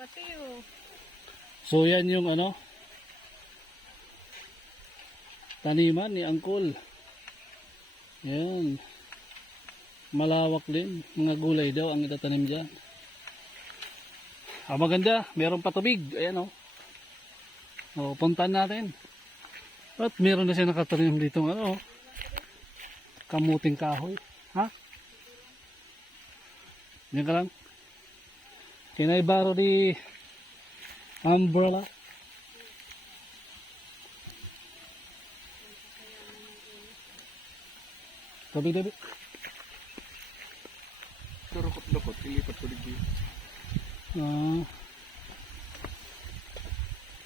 Pati oh. So yan yung ano taniman ni Angkol. Yan. Malawak din. Mga gulay daw ang itatanim dyan. Ah, maganda. Meron pa tubig. Ayan o. Oh. puntahan natin. At meron na siya nakatanim dito ano. oh. Kamuting kahoy. Ha? Yan ka lang. Can I borrow the umbrella? Tabi, tabi. Durukot-dukot, ilipat ko dito. Ah.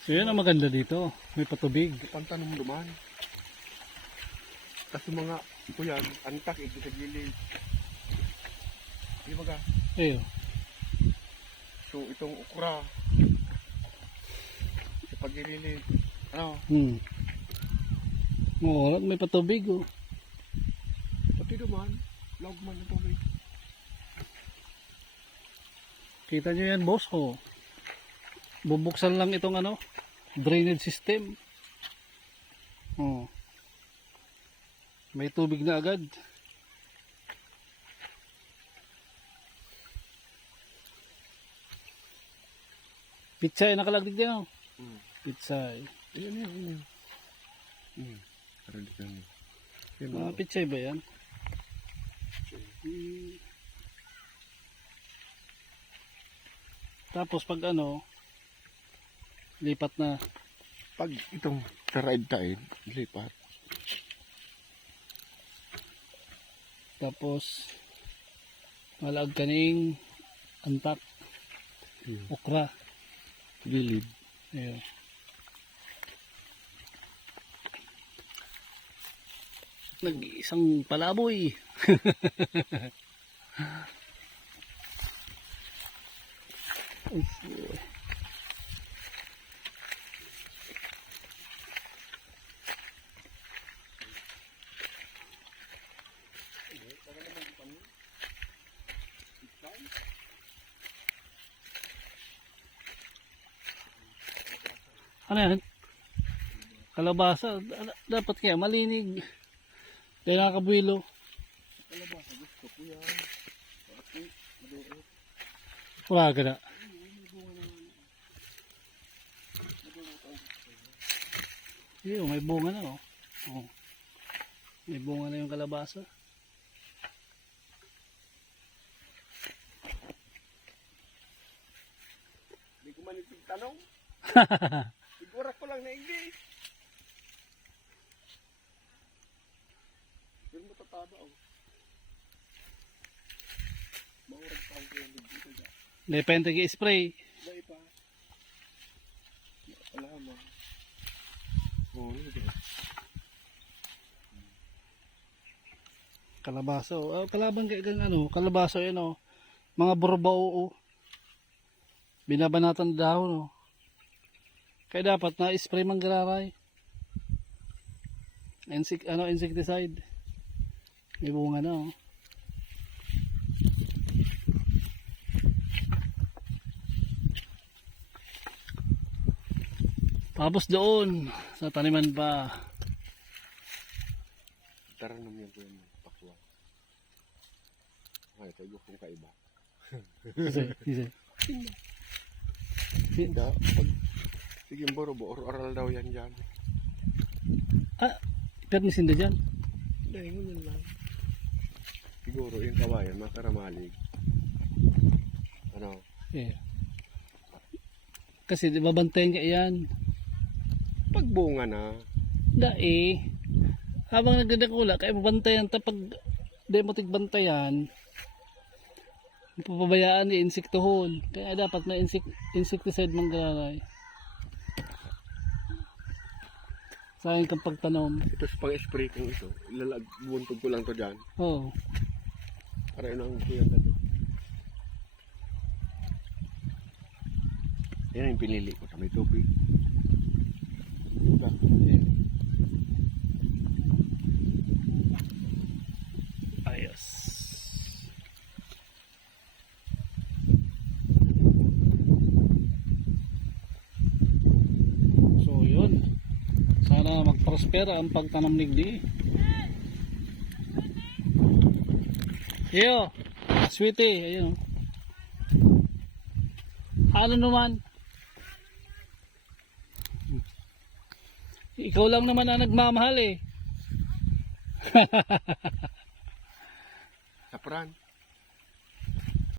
So yun ang maganda dito. May patubig. Pantanong duman. Kasi mga kuyan, antak ito sa gilid. Di ba ka? Eh, So itong ukra. Sa pagililid. Ano? hmm. Oo, may patubig oh. Pati duman. Log man ito tubig. Kita nyo yan, boss, oh. Bubuksan lang itong ano, drainage system. Oh. May tubig na agad. Pitsay nakalagdig din, oh. Hmm. Pitsay. Ayan yan, ayan yan. Hmm. Karali ka. Yan Mga o. pitsay ba yan? Hmm. Tapos pag ano, lipat na. Pag itong taraid-taid, lipat. Tapos, malaag kaning antak, Hmm. okra. Gilid. Ayun. Nag-isang palaboy. Ay, Ano yan? Kalabasa. Da- Dapat kaya malinig. Kaya nakakabuilo. Kalabasa, gusto ko yan. Wala ka na. Iyo, may bunga na oh. oh. May bunga na yung kalabasa. Hindi ko man tanong. Siguro ko lang na English. Pero matataba ako. Maurag pa ako yung dito dyan. Depende kay spray. Dahil pa. Wala mo. Oo, hindi. Kalabasa oh. Ah, kalaban kay gang ano, kalabasa yun oh. Mga burbaw oh. Binabanatan na dahon oh. Kaya dapat na spray man gararay. Insect ano insecticide. May bunga na oh. Tapos doon sa taniman pa. Tara naman yan ko yan. Pakwa. Ay, tayo kong kaiba. Isa, isa. Hindi. Pag, sige, boro, boro, oral daw yan dyan. Ah, permisin na dyan. Hindi, ngunyan lang. Siguro yung kawayan, makaramalig. Ano? Yeah. Kasi di ba bantayan ka yan? Pagbunga na. Dai. Habang nagdadakula, kaya mabantayan tapag di mo tigbantayan, papabayaan ni insektohon. Kaya dapat may insect, insecticide mang gararay. Sayang kang pagtanom. Ito sa pang-spray kong ito. Ilalag, buntog ko lang to dyan. Oo. Para yun ang kuya ka to. Yan ang pinili ko sa may tubig. Diba? Ayos. Prospera ang pagtanam nigdi. Iyo, sweetie, ayun. oh. Ano naman? Ikaw lang naman ang nagmamahal eh. Sa pran.